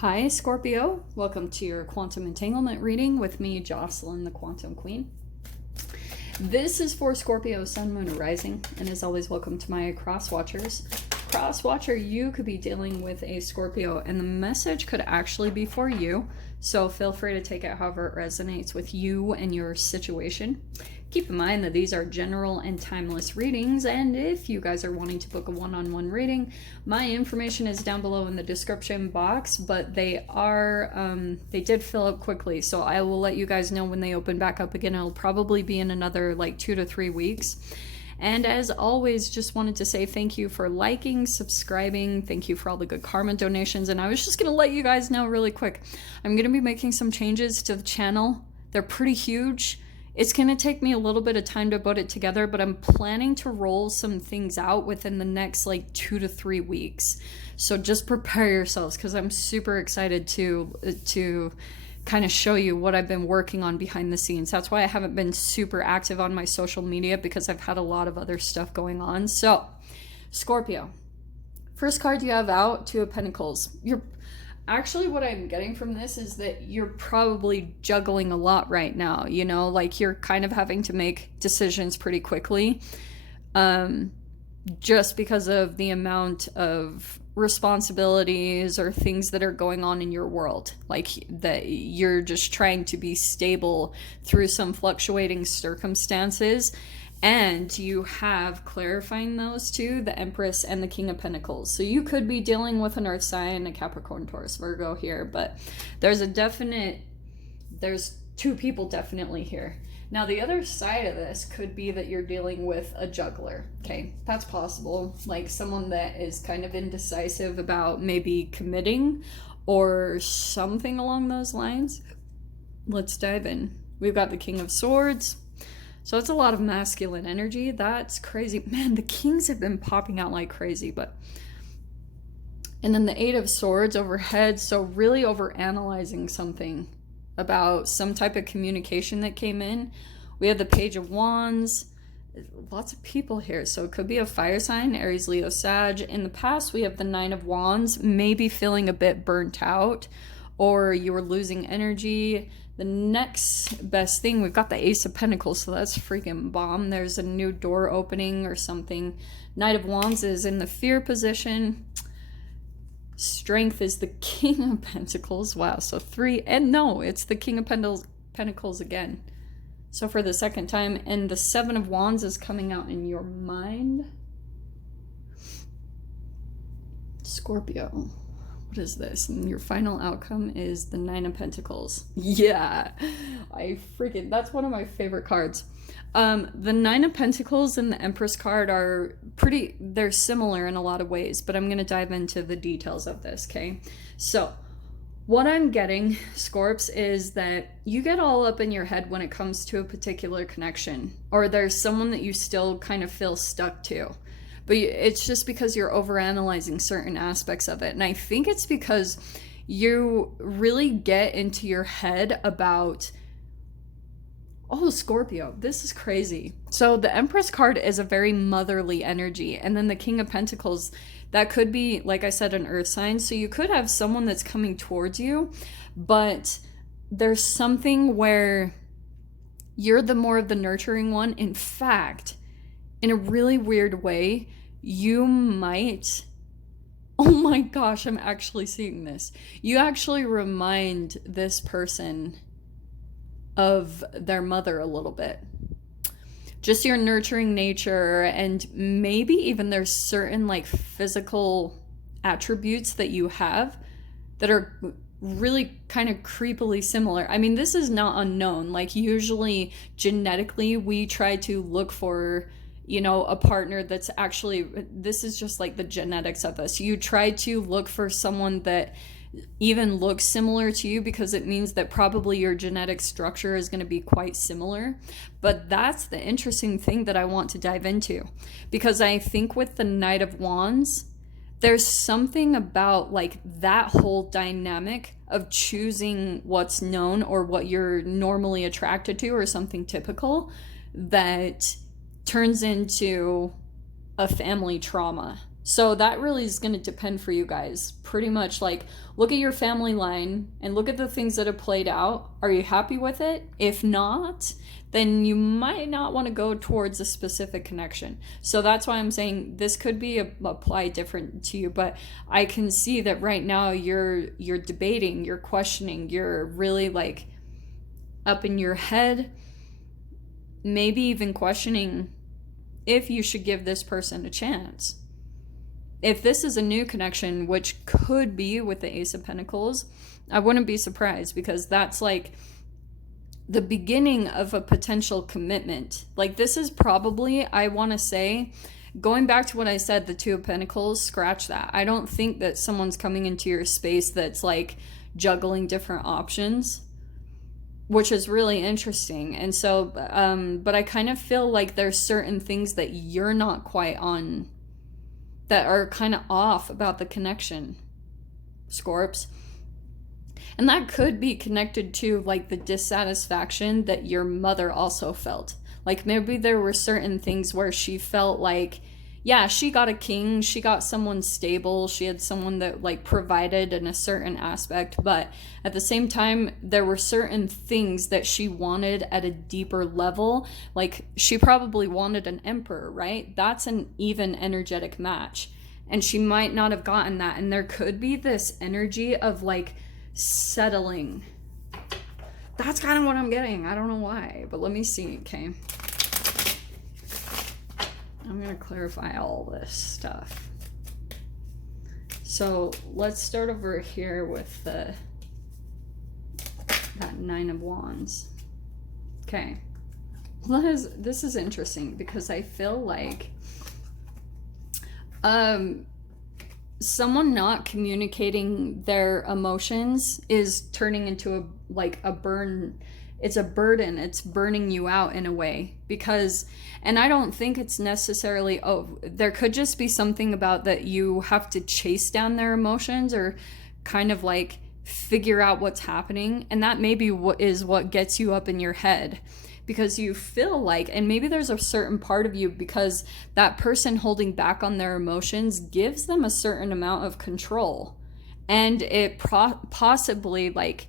Hi, Scorpio. Welcome to your quantum entanglement reading with me, Jocelyn, the Quantum Queen. This is for Scorpio, Sun, Moon, or Rising, and as always, welcome to my cross watchers. Cross watcher, you could be dealing with a Scorpio, and the message could actually be for you, so feel free to take it however it resonates with you and your situation. Keep in mind that these are general and timeless readings, and if you guys are wanting to book a one-on-one reading, my information is down below in the description box, but they did fill up quickly, so I will let you guys know when they open back up again. It'll probably be in another like 2 to 3 weeks. And as always, just wanted to say thank you for liking, subscribing. Thank you for all the good karma donations. And I was just going to let you guys know really quick, I'm going to be making some changes to the channel. They're pretty huge. It's going to take me a little bit of time to put it together, but I'm planning to roll some things out within the next like 2 to 3 weeks. So just prepare yourselves, because I'm super excited to kind of show you what I've been working on behind the scenes. That's why I haven't been super active on my social media, because I've had a lot of other stuff going on. So, Scorpio, first card you have out, Two of Pentacles. Actually, what I'm getting from this is that you're probably juggling a lot right now, you know, like you're kind of having to make decisions pretty quickly, just because of the amount of responsibilities or things that are going on in your world, like that you're just trying to be stable through some fluctuating circumstances. And you have, clarifying those two, the Empress and the King of Pentacles. So you could be dealing with an Earth sign, a Capricorn, Taurus, Virgo here, but there's two people definitely here. Now, the other side of this could be that you're dealing with a juggler, okay? That's possible, like someone that is kind of indecisive about maybe committing or something along those lines. Let's dive in. We've got the King of Swords. So it's a lot of masculine energy. That's crazy. Man, the Kings have been popping out like crazy, but... And then the Eight of Swords overhead, so really over-analyzing something about some type of communication that came in. We have the Page of Wands. Lots of people here, so it could be a fire sign, Aries, Leo, Sag. In the past, we have the Nine of Wands, maybe feeling a bit burnt out, or you were losing energy. The next best thing, we've got the Ace of Pentacles, so that's freaking bomb. There's a new door opening or something. Knight of Wands is in the fear position. Strength is the King of Pentacles. Wow, so 3, and no, it's the King of Pentacles again. So for the second time, and the Seven of Wands is coming out in your mind. Scorpio, what is this? And your final outcome is the Nine of Pentacles. Yeah, that's one of my favorite cards. The Nine of Pentacles and the Empress card are they're similar in a lot of ways, but I'm going to dive into the details of this, okay? So, what I'm getting, Scorps, is that you get all up in your head when it comes to a particular connection, or there's someone that you still kind of feel stuck to. But it's just because you're overanalyzing certain aspects of it. And I think it's because you really get into your head about... Oh, Scorpio, this is crazy. So the Empress card is a very motherly energy. And then the King of Pentacles, that could be, like I said, an earth sign. So you could have someone that's coming towards you, but there's something where you're the more of the nurturing one. In fact, in a really weird way, you might... Oh my gosh, I'm actually seeing this. You actually remind this person of their mother a little bit. Just your nurturing nature, and maybe even there's certain like physical attributes that you have that are really kind of creepily similar. I mean, this is not unknown. Like usually genetically we try to look for, you know, a partner that's actually, this is just like the genetics of us. You try to look for someone that even looks similar to you, because it means that probably your genetic structure is going to be quite similar. But that's the interesting thing that I want to dive into, because I think with the Knight of Wands, there's something about like that whole dynamic of choosing what's known or what you're normally attracted to or something typical that turns into a family trauma. So that really is going to depend for you guys. Pretty much like look at your family line and look at the things that have played out. Are you happy with it? If not, then you might not want to go towards a specific connection. So that's why I'm saying this could be applied different to you, but I can see that right now you're debating, you're questioning, you're really like up in your head, maybe even questioning if you should give this person a chance. If this is a new connection, which could be with the Ace of Pentacles, I wouldn't be surprised, because that's like the beginning of a potential commitment. Like this is probably, I want to say, going back to what I said, the Two of Pentacles, scratch that. I don't think that someone's coming into your space that's like juggling different options, which is really interesting. And so, but I kind of feel like there's certain things that you're not quite on, that are kind of off about the connection, Scorps. And that could be connected to like the dissatisfaction that your mother also felt. Like maybe there were certain things where she felt like, yeah, she got a king, she got someone stable, she had someone that like provided in a certain aspect, but at the same time there were certain things that she wanted at a deeper level. Like she probably wanted an emperor, right? That's an even energetic match, and she might not have gotten that. And there could be this energy of like settling. That's kind of what I'm getting. I don't know why, but let me see. Okay, I'm going to clarify all this stuff. So let's start over here with that Nine of Wands. Okay. This is interesting because I feel like someone not communicating their emotions is turning into a burn. It's a burden. It's burning you out in a way, because, and I don't think it's necessarily, there could just be something about that you have to chase down their emotions or kind of like figure out what's happening. And that maybe what gets you up in your head, because you feel like, and maybe there's a certain part of you, because that person holding back on their emotions gives them a certain amount of control, and it possibly like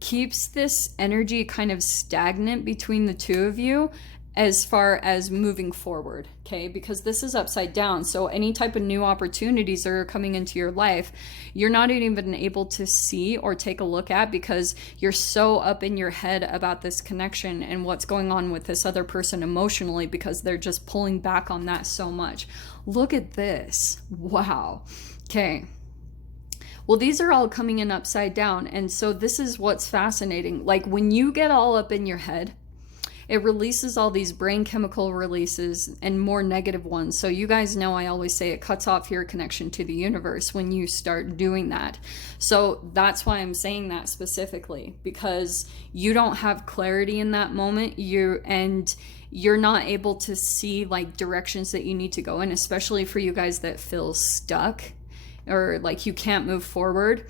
keeps this energy kind of stagnant between the two of you as far as moving forward, okay? Because this is upside down, so any type of new opportunities that are coming into your life, you're not even able to see or take a look at, because you're so up in your head about this connection and what's going on with this other person emotionally, because they're just pulling back on that so much. Look at this. Wow. Okay. Well, these are all coming in upside down. And so this is what's fascinating. Like when you get all up in your head, it releases all these brain chemical releases and more negative ones. So you guys know I always say it cuts off your connection to the universe when you start doing that. So that's why I'm saying that specifically, because you don't have clarity in that moment. You're not able to see like directions that you need to go in, especially for you guys that feel stuck or like you can't move forward.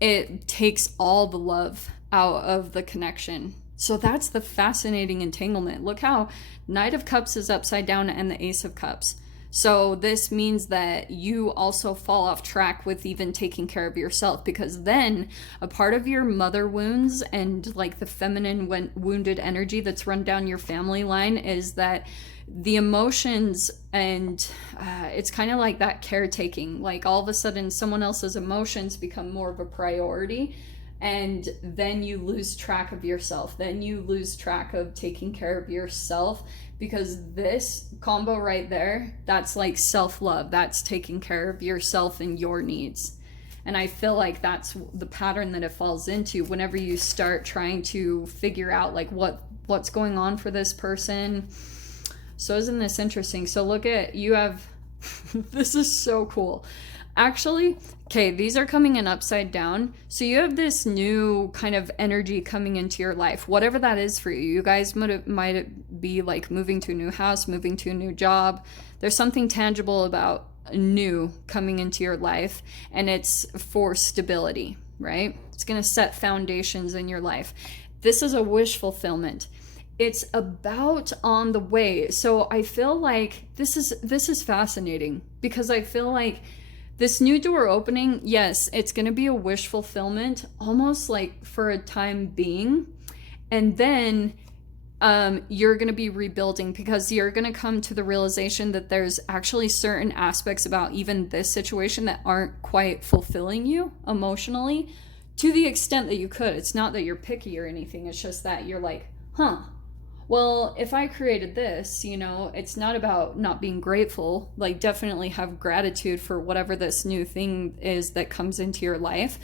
It takes all the love out of the connection. So that's the fascinating entanglement. Look how Knight of Cups is upside down and the Ace of Cups. So this means that you also fall off track with even taking care of yourself, because then a part of your mother wounds and like the feminine wounded energy that's run down your family line is that the emotions, and it's kind of like that caretaking, like all of a sudden someone else's emotions become more of a priority, and then you lose track of yourself. Then you lose track of taking care of yourself, because this combo right there, that's like self-love. That's taking care of yourself and your needs. And I feel like that's the pattern that it falls into whenever you start trying to figure out like what's going on for this person. So isn't this interesting? So look at, you have, this is so cool. Actually, okay, these are coming in upside down. So you have this new kind of energy coming into your life, whatever that is for you. You guys might be like moving to a new house, moving to a new job. There's something tangible about new coming into your life, and it's for stability, right? It's going to set foundations in your life. This is a wish fulfillment. it's about on the way. So I feel like this is fascinating, because I feel like this new door opening, yes, it's going to be a wish fulfillment, almost like for a time being. And then you're going to be rebuilding, because you're going to come to the realization that there's actually certain aspects about even this situation that aren't quite fulfilling you emotionally to the extent that you could. It's not that you're picky or anything. It's just that you're like, well, if I created this, you know, it's not about not being grateful. Like, definitely have gratitude for whatever this new thing is that comes into your life.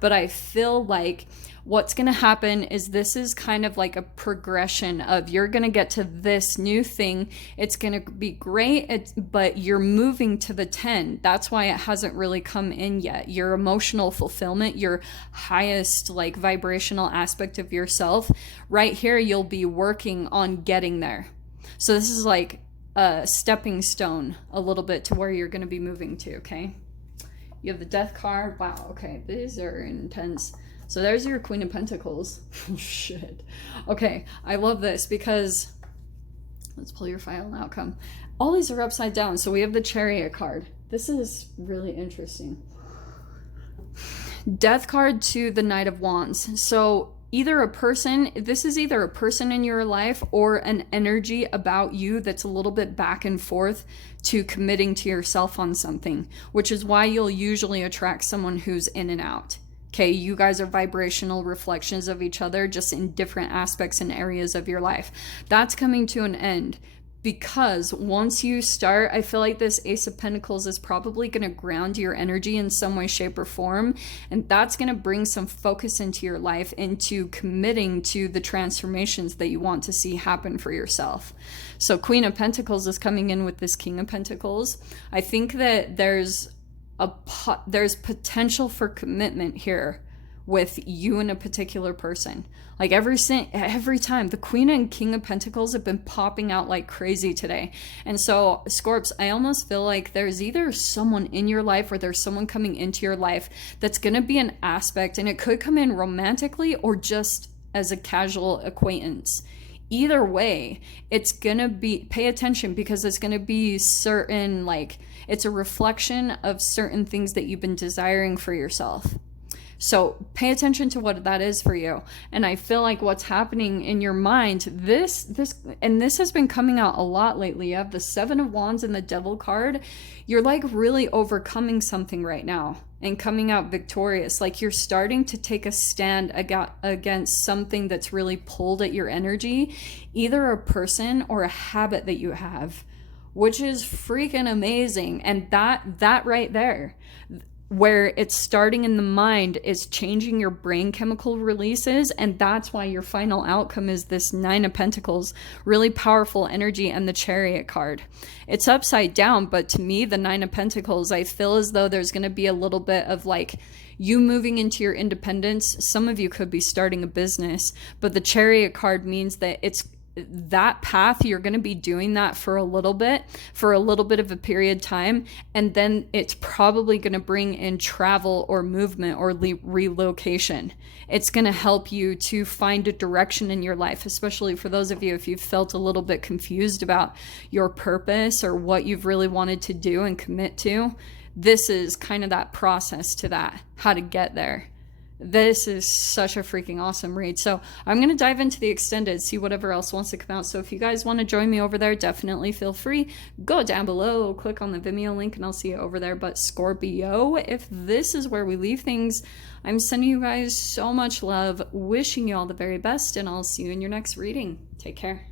But I feel like what's going to happen is this is kind of like a progression of, you're going to get to this new thing. It's going to be great, but you're moving to the 10. That's why it hasn't really come in yet. Your emotional fulfillment, your highest like vibrational aspect of yourself, right here, you'll be working on getting there. So this is like a stepping stone a little bit to where you're going to be moving to, okay? You have the Death card. Wow, okay, these are intense. So there's your Queen of Pentacles. Oh, shit. Okay, I love this because, let's pull your final outcome. All these are upside down. So we have the Chariot card. This is really interesting. Death card to the Knight of Wands. So either a person, this is either a person in your life or an energy about you that's a little bit back and forth to committing to yourself on something, which is why you'll usually attract someone who's in and out. Okay, you guys are vibrational reflections of each other, just in different aspects and areas of your life. That's coming to an end, because once you start, I feel like this Ace of Pentacles is probably going to ground your energy in some way, shape, or form. And that's going to bring some focus into your life, into committing to the transformations that you want to see happen for yourself. So Queen of Pentacles is coming in with this King of Pentacles. I think that there's potential for commitment here with you and a particular person. Like every time, the Queen and King of Pentacles have been popping out like crazy today. And so, Scorps, I almost feel like there's either someone in your life or there's someone coming into your life that's going to be an aspect, and it could come in romantically or just as a casual acquaintance. Either way, it's going to be, pay attention, because it's going to be certain, like, it's a reflection of certain things that you've been desiring for yourself. So pay attention to what that is for you. And I feel like what's happening in your mind, this has been coming out a lot lately. You have the Seven of Wands and the Devil card. You're like really overcoming something right now and coming out victorious. Like you're starting to take a stand against something that's really pulled at your energy, either a person or a habit that you have, which is freaking amazing. And that right there, where it's starting in the mind, is changing your brain chemical releases. And that's why your final outcome is this Nine of Pentacles, really powerful energy, and the Chariot card. It's upside down, but to me, the Nine of Pentacles, I feel as though there's going to be a little bit of like you moving into your independence. Some of you could be starting a business, but the Chariot card means that it's that path, you're going to be doing that for a little bit of a period of time, and then it's probably going to bring in travel or movement or relocation. It's going to help you to find a direction in your life, especially for those of you if you've felt a little bit confused about your purpose or what you've really wanted to do and commit to. This is kind of that process to that, how to get there. This is such a freaking awesome read. So I'm going to dive into the extended, see whatever else wants to come out. So if you guys want to join me over there, definitely feel free. Go down below, click on the Vimeo link, and I'll see you over there. But Scorpio, if this is where we leave things, I'm sending you guys so much love, wishing you all the very best, and I'll see you in your next reading. Take care.